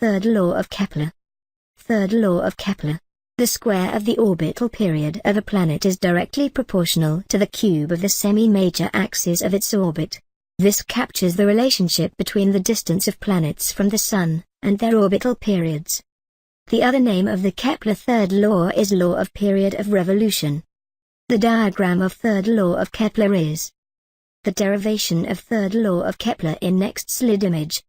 third law of Kepler. Third law of Kepler. The square of the orbital period of a planet is directly proportional to the cube of the semi-major axis of its orbit. This captures the relationship between the distance of planets from the Sun, and their orbital periods. The other name of the Kepler third law is law of period of revolution. The diagram of third law of Kepler is the derivation of third law of Kepler in next slide image.